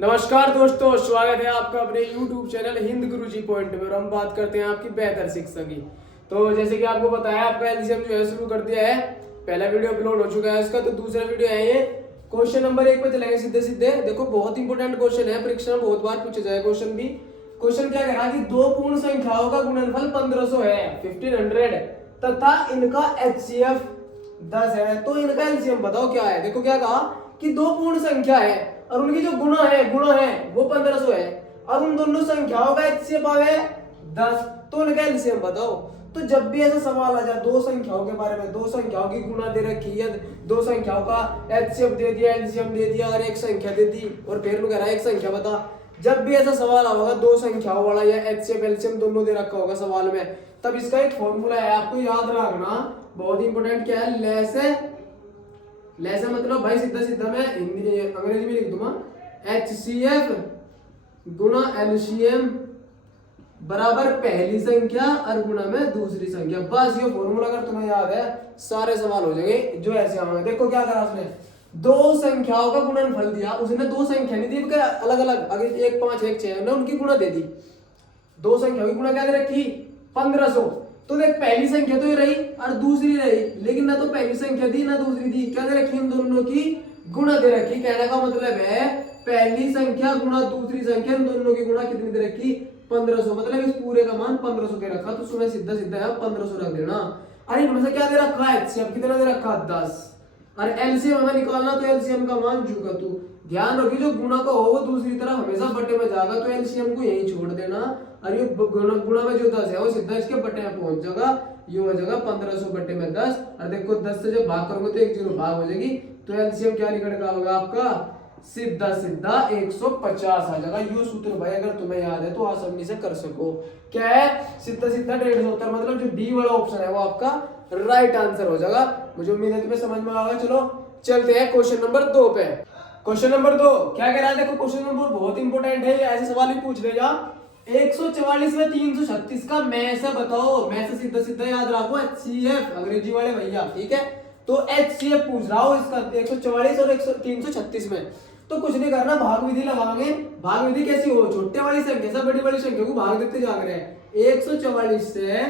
नमस्कार दोस्तों, स्वागत है आपका अपने YouTube चैनल हिंद गुरुजी पॉइंट में और हम बात करते हैं आपकी बेहतर शिक्षा की। तो जैसे कि आपको बताया, आपका एलसीएम जो है शुरू कर दिया है। पहला वीडियो अपलोड हो चुका है इसका, तो दूसरा वीडियो है ये। क्वेश्चन नंबर 1 पे चलेंगे सीधे सीधे। देखो, बहुत इंपॉर्टेंट क्वेश्चन है, परीक्षा में बहुत बार पूछा जाए क्वेश्चन भी। क्वेश्चन क्या कह रहा है कि दो पूर्ण संख्याओं का गुणनफल 1500 है, 1500, तथा इनका HCF 10 है। तो इनका एलसीएम बताओ क्या है। देखो क्या कहा कि दो पूर्ण संख्या है और उनकी जो गुणा है वो 1500 है और उन दोनों संख्याओं का HCF आ गया 10। तो उनका एलसीएम बताओ। तो जब भी ऐसा सवाल आ जाए दो संख्याओं के बारे में, दो संख्याओं की गुणा दे रखी है, दो संख्याओं का HCF दे दिया, एलसीएम दे दिया और एक संख्या दे दी और फिर कह रहा है एक संख्या बता। जब भी ऐसा सवाल होगा दो संख्याओं वाला या HCF एलसीएम दोनों दे रखा होगा सवाल में, तब इसका एक फॉर्मूला है, आपको याद रखना, बहुत इंपॉर्टेंट। क्या है? लेस मतलब भाई सीधा सीधा मैं हिंदी अंग्रेजी में लिख दूंगा, HCF गुणा LCM बराबर पहली संख्या और गुणा में दूसरी संख्या। बस ये फॉर्मूला अगर तुम्हें याद है सारे सवाल हो जाएंगे जो ऐसे आएंगे। देखो क्या करा उसने, दो संख्याओं का गुणनफल दिया, उसने दो संख्या नहीं दी अलग अलग, अगर 1 5 1 6 ने उनकी गुणा दे दी। दो संख्याओं की गुणा क्या दे रखी? 1500। तो देख, पहली संख्या तो ये रही और दूसरी रही, लेकिन ना तो पहली संख्या दी ना दूसरी दी। क्या दे रखी? इन दोनों की गुणा दे रखी। कहने का मतलब है पहली संख्या गुणा दूसरी संख्या, इन दोनों की गुणा कितनी दे रखी? 1500। मतलब इस पूरे का मान 1500 दे रखा, तो सुबह सीधा सीधा है 1500 रख देना। अरे इनमें से क्या दे रखा है? HCF कितना दे रखा? 10। और एलसीएम हमें निकालना, तो एलसीएम का मान चुका तू ध्यान रखिए, जो गुणा का हो वो दूसरी तरफ हमेशा बटे में जाएगा, तो एलसीएम को यहीं छोड़ देना और ये गुणा में जो 10 है वो सीधा इसके बटे में पहुंच जाएगा। ये हो जाएगा 1500 बटे में 10। और देखो 10 से जब भाग करोगे तो एक जीरो भाग हो जाएगी, तो एलसीएम क्या निकलेगा होगा आपका? सीधा सीधा 150 आ जाएगा। ये सूत्र भाई अगर तुम्हें याद है तो आसानी से कर सको। क्या है? सीधा सीधा 150, मतलब जो डी वाला ऑप्शन है वो आपका राइट आंसर हो जाएगा। मुझे उम्मीद है तुम्हें समझ में आ गया। चलो चलते हैं क्वेश्चन नंबर 2 पे। क्वेश्चन नंबर 2 क्या कह रहा है? देखो क्वेश्चन नंबर बहुत इंपॉर्टेंट है, ऐसे सवाल भी पूछ लेगा। 144 में 336 का में से बताओ। में से सीधा सीधा याद रखो HCF, अंग्रेजी वाले भैया, ठीक है। तो HCF पूछ रहा हूं इसका 144 और 336 में। तो कुछ नहीं करना, भाग विधि लगाएंगे। भाग विधि कैसी हो? छोटे वाली संख्या से बड़ी वाली संख्या को भाग देते जा रहे हैं। 144 से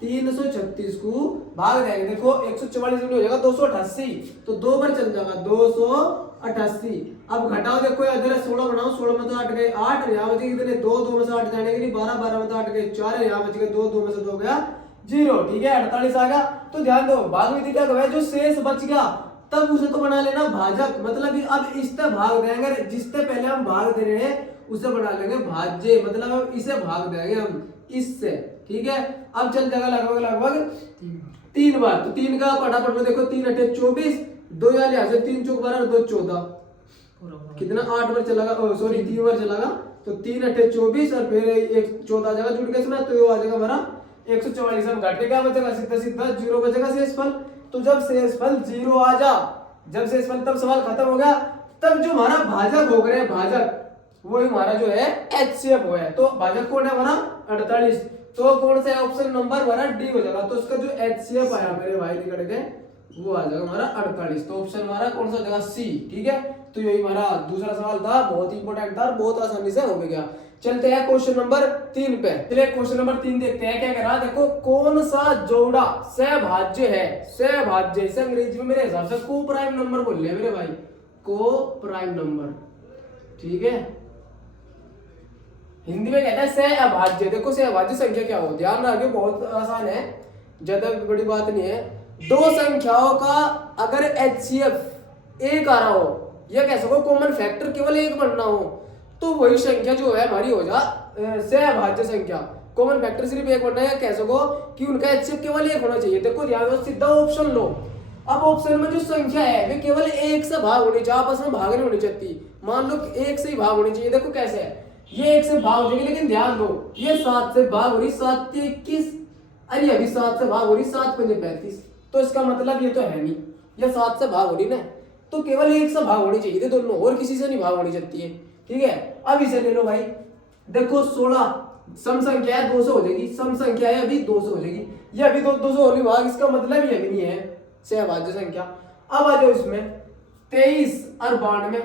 336 को भाग देंगे। देखो 144 में हो जाएगा 288, तो 2 बार चल जाएगा 288। अब घटाओ, देखो इधर 16 बनाओ, 16 में तो 8 गए 8, यहाँ बचे कितने? 2 2 में से 8 जाने के लिए 12, 12 में तो 8 गए 4, यहाँ बच गए 2 2 में से 2 गया 0, ठीक है। 48 आ गया। तो ध्यान दो, भाग विधि क्या कहे, जो शेष बच गया तब उसे तो बना लेना भाजक, मतलब अब इससे भाग देंगे, जिससे पहले हम भाग दे रहे हैं उसे बना लेंगे भाज्य, मतलब अब इसे भाग देंगे हम इससे, ठीक है। अब चल जाएगा लगभग लगभग 3 बार। तो 3 का फटाफट में देखो, 3 8 24, 2 यहाँ से 3 चौक 12 और 2 14, कितना 8 बार चलागा, सॉरी 3 बार चलागा। तो 3 8 24 और फिर एक 14 आ जाएगा जुड़ के सुना, तो ये आ जाएगा हमारा 144। हम घटे क्या बचेगा? सीधा सीधा 0 बचेगा शेषफल। तो जब शेषफल 0 आ जा, जब शेषफल, तब सवाल खत्म हो गया। तब जो हमारा भाजक हो गए, भाजक वो हमारा जो है HCF हो है। तो भाजक कौन है हमारा? 48। तो कौन सा ऑप्शन नंबर हमारा डी हो जाएगा। तो उसका जो HCF आया मेरे भाई निकल के वो आ जाएगा हमारा 48। तो ऑप्शन हमारा कौन सा हो जाएगा? सी, ठीक है। तो यही हमारा दूसरा सवाल था, बहुत इंपॉर्टेंट था, बहुत आसानी से हो गया। चलते हैं क्वेश्चन नंबर 3 पे। चलिए क्वेश्चन नंबर 3 देखते हैं क्या कह रहा। देखो, कौन सा जोड़ा सहभाज्य है? सहभाज्य से अंग्रेजी में मेरे हिसाब से को प्राइम नंबर बोल रहे मेरे भाई, को प्राइम नंबर, ठीक है। हिंदी में कहते हैं सहअभाज्य। देखो सहअभाज्य संख्या क्या हो, ध्यान रखिए, बहुत आसान है, ज्यादा बड़ी बात नहीं है। दो संख्याओं का अगर HCF 1 आ रहा हो, या कह सको कॉमन फैक्टर केवल 1 बनना हो, तो वही संख्या जो है हमारी हो जा सहअभाज्य संख्या। कॉमन फैक्टर सिर्फ 1 बनना है, या कह सको कि उनका HCF केवल 1 होना चाहिए। देखो ध्यान दो, सीधा ऑप्शन लो। अब ऑप्शन में जो संख्या है वे केवल 1 से भाग होनी चाहिए, आपस में भाग नहीं होनी चाहिए। मान लो 1 से ही भाग होनी चाहिए। देखो कैसे है, ये 1 से भाग हो जाएगी, लेकिन ध्यान दो ये 7 से भाग हो रही, 7 से 21, अरे अभी 7 से भाग हो रही, 7 पंजे 35। तो इसका मतलब ये तो है नहीं, ये 7 से भाग हो रही ना, तो केवल 1 से भाग होनी चाहिए थे दोनों, और किसी से नहीं भाग होनी चाहिए है, ठीक है। अब इसे ले लो भाई, देखो 16 सम संख्या है 200 हो जाएगी, सम संख्या है अभी 200 हो जाएगी, ये अभी 200 होगी भाग, इसका मतलब ये अभी नहीं है सहभाज्य संख्या। अब आ जाओ इसमें 23 और 92,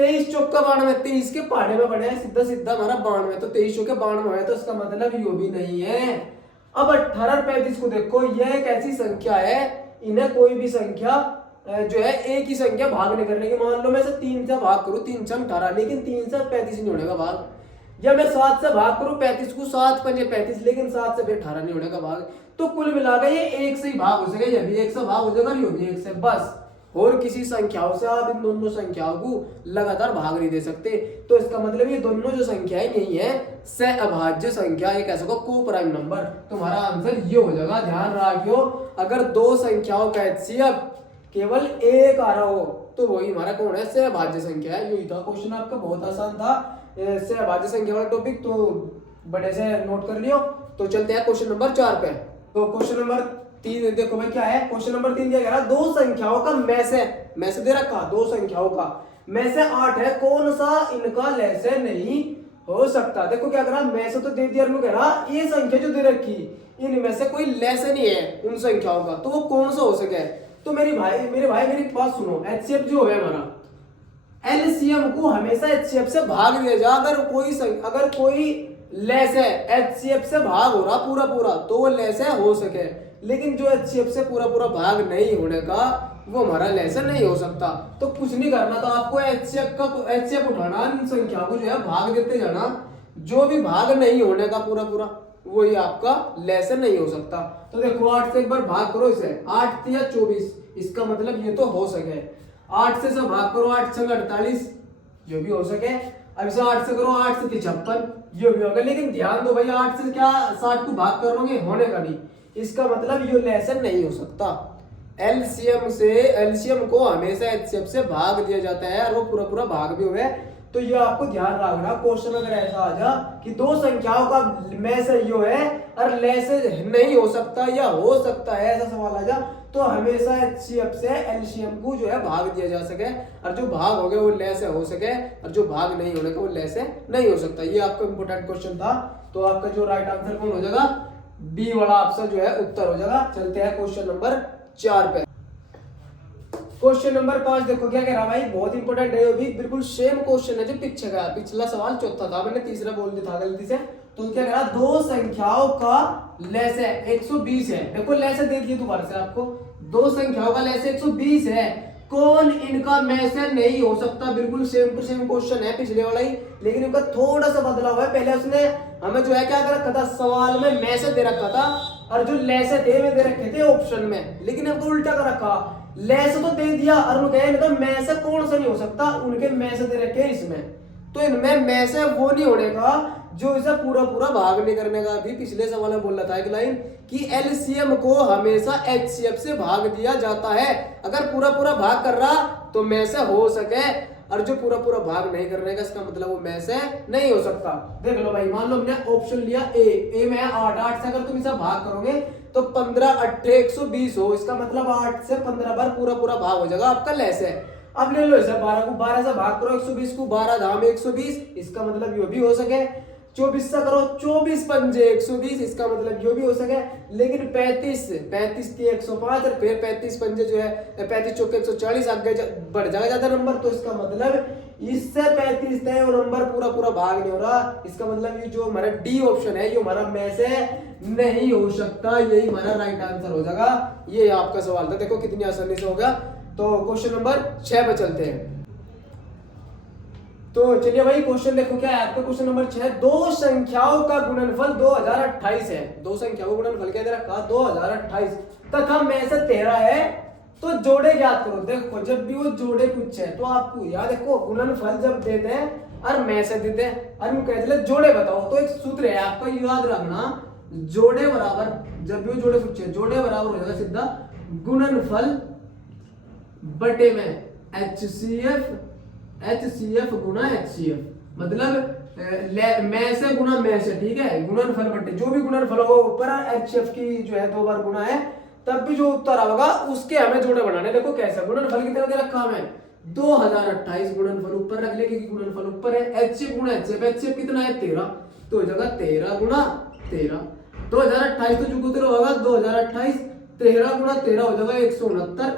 23 चौका 92, 23 के पहाड़े में बढ़े सीधा सीधा हमारा 92, तो 23 चौके 92 है, तो इसका मतलब यो भी नहीं है। अब 18 और 35 को देखो, यह एक ऐसी संख्या है, इन्हें कोई भी संख्या जो है एक ही संख्या भाग नहीं करने की। मान लो मैं से 3 से भाग करूं, 3 से 18, लेकिन 3 से 35 नहीं होने का भाग। या मैं 7 से भाग करूं 35 को, 7 पंजे 35, लेकिन 7 से 18 नहीं होने का भाग। तो कुल मिलाकर ये एक से ही भाग हो सके, ये भी एक से भाग हो जाएगा, ये भी एक से, बस। और किसी संख्याओं से आप इन दोनों संख्याओं को लगातार भाग नहीं दे सकते। तो इसका मतलब ये दोनों जो संख्याएं यही है सहअभाज्य संख्या, ये कह सको को प्राइम नंबर। तुम्हारा आंसर ये हो जाएगा। ध्यान रखियो, अगर दो संख्याओं का एचसीएफ केवल एक आ रहा हो तो वही हमारा कौन है, सहअभाज्य संख्या है। यही था क्वेश्चन आपका, बहुत आसान था सहअभाज्य संख्या वाला टॉपिक, तो बड़े से नोट कर लियो। तो चलते हैं क्वेश्चन नंबर 4 पे। तो क्वेश्चन नंबर 3 देखो भाई क्या है। क्वेश्चन नंबर 3 क्या कह रहा, दो संख्याओं का में से दे रखा, दो संख्याओं का में से 8 है, कौन सा इनका लैसे नहीं हो सकता। देखो क्या करा, में से तो दे दिया, कह रहा ये संख्या जो दे रखी इनमें से कोई लैसे नहीं है उन संख्याओं का, तो वो कौन सा हो सके। तो मेरे भाई मेरी बात सुनो, एचसीएफ जो है हमारा, एलसीएम को हमेशा एचसीएफ से भाग दिया जा। अगर कोई लेस है, एचसीएफ से भाग हो रहा पूरा पूरा, तो वो लेस है हो सके, लेकिन जो एचसीएफ से पूरा पूरा भाग नहीं होने का वो हमारा लेसन नहीं हो सकता। तो कुछ नहीं करना, तो आपको एचसीएफ उठाना, इन संख्या को जो है भाग देते जाना, जो भी भाग नहीं होने का पूरा पूरा वही आपका लेसन नहीं हो सकता। तो देखो 8 से एक बार भाग करो इसे, 8 या 24, इसका मतलब ये तो हो सके। 8 से भाग करो, 8 से 48, ये भी हो सके। अब इसे 8 से करो, 8 से 53, ये भी होगा। लेकिन ध्यान दो भाई, 8 से क्या 60 को भाग करोगे, होने का नहीं, इसका मतलब ये लेसन नहीं हो सकता। एलसीएम को हमेशा एचसीएफ से भाग दिया जाता है, और वो पूरा पूरा भाग भी हुए। तो ये आपको ध्यान रखना, क्वेश्चन अगर ऐसा आ जा कि दो संख्याओं का में से यो है और ले से नहीं हो सकता या हो सकता है, ऐसा सवाल आ जा, तो हमेशा एचसीएफ से एलसीएम को जो है भाग दिया जा सके, और जो भाग हो गए वो ले से हो सके, और जो भाग नहीं होने का वो ले से नहीं हो सकता। ये आपका इंपोर्टेंट क्वेश्चन था। तो आपका जो राइट आंसर कौन हो जाएगा, बी वाला ऑप्शन जो है उत्तर हो जाएगा। चलते हैं क्वेश्चन नंबर 4 पे। क्वेश्चन नंबर 5 देखो क्या कह रहा भाई, बहुत इंपॉर्टेंट है, भी बिल्कुल सेम क्वेश्चन है जो पीछे का। पिछला सवाल चौथा था, मैंने तीसरा बोल दिया था गलती से। तो क्या कह रहा, दो संख्याओं का लैसे 120 है। देखो लैसे दे दिए दोबारा से आपको, दो संख्याओं का लैसे 120 है, कौन इनका में से नहीं हो सकता। बिल्कुल सेम टू सेम क्वेश्चन है पिछले वाला ही, लेकिन इनका थोड़ा सा बदला हुआ है। पहले उसने हमें जो है क्या कर रखा था, सवाल में से दे रखा था, और जो लैसे थे वे दे रखे थे ऑप्शन में, लेकिन हमको उल्टा कर रखा, लेस तो दे दिया और उनके इनका में से कौन सा नहीं हो सकता, उनके में से दे रखे इसमें। तो इनमें में से वो नहीं होने का जो इसे पूरा पूरा भाग नहीं करने का। भी पिछले सवाल में बोल रहा था एक लाइन कि एलसीएम को हमेशा एचसीएफ से भाग दिया जाता है। अगर पूरा पूरा भाग कर रहा तो में से हो सके, और जो पूरा पूरा भाग नहीं करने का इसका मतलब वो में से नहीं हो सकता। देख लो भाई, मान लो हमने ऑप्शन लिया ए में 8 से अगर तुम इसे भाग करोगे तो 15 8 120 हो, इसका मतलब 8 से 15 बार पूरा पूरा भाग हो जाएगा आपका लेस है। अब ले लो इसे 12 को 12 से भाग करो 120 को, 12 धाम 120, इसका मतलब ये भी हो सके। 24 से करो 24 पंजे 120, इसका मतलब ये भी हो सके। लेकिन 35 थी 105, और फिर 35 पंजे जो है 35 चौके 140, आगे बढ़ जाएगा ज्यादा नंबर, तो इसका मतलब इससे 35 थे और नंबर पूरा पूरा भाग नहीं हो रहा। इसका मतलब ये जो हमारा डी ऑप्शन है ये हमारा में से नहीं हो सकता, यही हमारा राइट आंसर हो जाएगा। ये आपका सवाल था, देखो कितनी आसानी से हो गया। तो क्वेश्चन नंबर 6 पे चलते हैं। तो चलिए भाई, क्वेश्चन देखो क्या है आपका। क्वेश्चन नंबर 6, दो संख्याओं का गुणनफल 2028 है। दो संख्याओं का गुणनफल क्या दे रखा, 2028 तथा में से 13 है, तो जोड़े ज्ञात करो। देखो जब भी वो जोड़े पूछे तो आपको याद देखो, गुणनफल जब देते हैं और में से देते हैं और हम कहते हैं जोड़े बताओ, तो एक सूत्र है आपका याद रखना, जोड़े बराबर, जब भी वो जोड़े पूछे जोड़े बराबर हो जाएगा सीधा गुणनफल बटे में एचसीएफ गुना एचसीएफ, मतलब में से गुना में से, ठीक है। गुणनफल बटे जो भी गुणनफल होगा ऊपर एचसीएफ की जो है 2 बार गुना है, तब भी जो उत्तर आएगा उसके हमें जोड़े बनाने। देखो कैसे, गुणनफल कितना दे रखा हमें 2028, गुणनफल ऊपर रख ले क्योंकि गुणनफल ऊपर है। एचसीएफ गुना एचसीएफ कितना है 13, तो हो जाएगा 13 गुना 13, 2028 तो जो उत्तर होगा 2028, 13 गुना 13 हो जाएगा 169,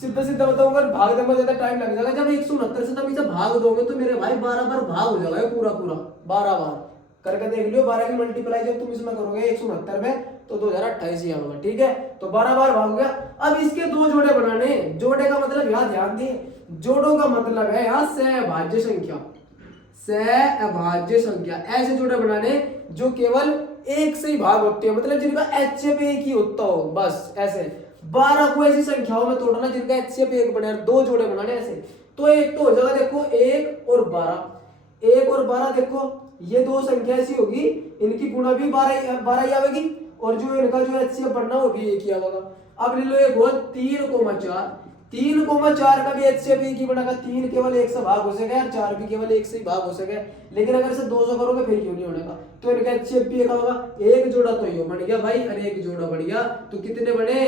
सीधा सीधा बताऊं, अगर भागने में ज्यादा टाइम लग जाएगा, जब 169 से तुम इसे भाग दोगे तो मेरे भाई 12 बार भाग हो जाएगा पूरा पूरा 12 बार करके देख लियो। 12 की मल्टीप्लाई जब तुम इसमें करोगे 169 में तो 2028 ही आऊंगा, ठीक है। तो 12 बार भाग गया। अब इसके दो जोड़े बनाने, जोड़े का मतलब यहाँ ध्यान दिए, जोड़ों का मतलब है यहाँ सहभाज्य संख्या, सहभाज्य संख्या, ऐसे जोड़े बनाने जो केवल एक से ही भाग होते हैं, मतलब जिनका HCF एक ही होता हो, बस ऐसे 12 को ऐसी संख्याओं में तोड़ना जिनका HCF एक बने, दो जोड़े बनाने ऐसे। तो एक तो हो जाएगा देखो 1 और 12, 1 और 12 देखो ये दो संख्या ऐसी होगी, इनकी गुणा भी 12 ही आवेगी, और जो इनका जो HCF बनना वो भी एक ही आवेगा। अब ले लो एक और 3,4, 3,4 का भी HCF एक ही बनेगा, 3 केवल एक से भाग हो सके और 4 भी केवल एक से ही भाग हो सके, लेकिन अगर से 200 करोगे फिर क्यों नहीं होगा, तो इनका HCF भी एक होगा। एक जोड़ा तो यो बन गया भाई, और एक जोड़ा बन गया, तो कितने बने,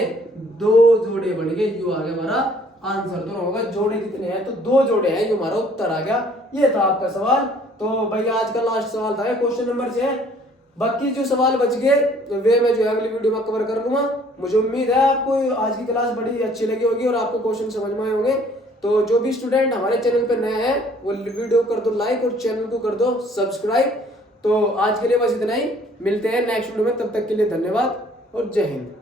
2 जोड़े बन गए। यो आ गया हमारा आंसर, तो होगा जोड़े कितने हैं, तो 2 जोड़े हैं, ये हमारा उत्तर आ गया। ये था आपका सवाल। तो भाई आज का लास्ट सवाल था क्वेश्चन नंबर 6। बाकी जो सवाल बच गए वे मैं जो है अगली वीडियो में कवर कर लूंगा। मुझे उम्मीद है आपको आज की क्लास बड़ी अच्छी लगी होगी और आपको क्वेश्चन समझ में आए होंगे। तो जो भी स्टूडेंट हमारे चैनल पर नए हैं वो वीडियो कर दो लाइक और चैनल को कर दो सब्सक्राइब। तो आज के लिए बस इतना ही, मिलते हैं नेक्स्ट वीडियो में, तब तक के लिए धन्यवाद और जय हिंद।